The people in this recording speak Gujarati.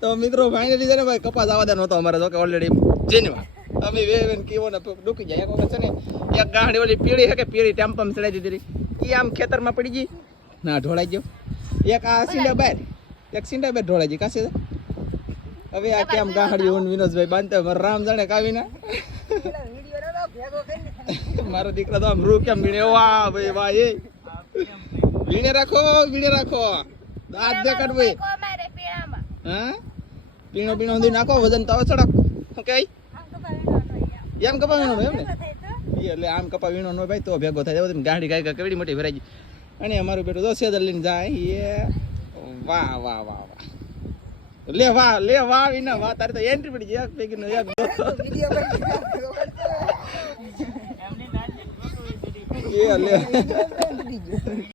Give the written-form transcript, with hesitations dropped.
તો મિત્રો ફાઇનલી છે ને ભાઈ કપાસ આવવા દે નહોતો અમારે તો કે ઓલરેડી જેનવા અમે વેવેન કેવો ને ડૂકી જાય એક વખત છે ને એક ગાંડી ઓલી પીળી છે કે પીળી ટેમ્પમ ચડાઈ દીધી એ આમ ખેતરમાં પડી ગઈ ના ઢોળાઈ ગયો એક આ સીંડા બહાર એક સીંડા બહાર ઢોળાઈ ગઈ કાશે હવે આ કેમ ગાંડી ઓન વિનોદભાઈ બાંધતા મારા રામ જાણે કાવીના મારો દીકરા તો આમ રૂ કેમ વીણે વાહ ભાઈ વાહ એ વીણે રાખો દાંત દે કાઢ હા પીણો સુધી નાખો વજન તો હવે ચડક ઓકે એમ કપા વીણો એમ ને એટલે આમ કપા વીણો નો ભાઈ તો ભેગો થાય ગાંડી ગાય કેવડી મોટી ભરાઈ ગઈ અને અમારું બેટું તો સેદર લઈને જાય એ વાહ વાહ વાહ વાહ લે વાહ વિના વાહ તારે તો એન્ટ્રી પડી જાય ભેગી નો એક લે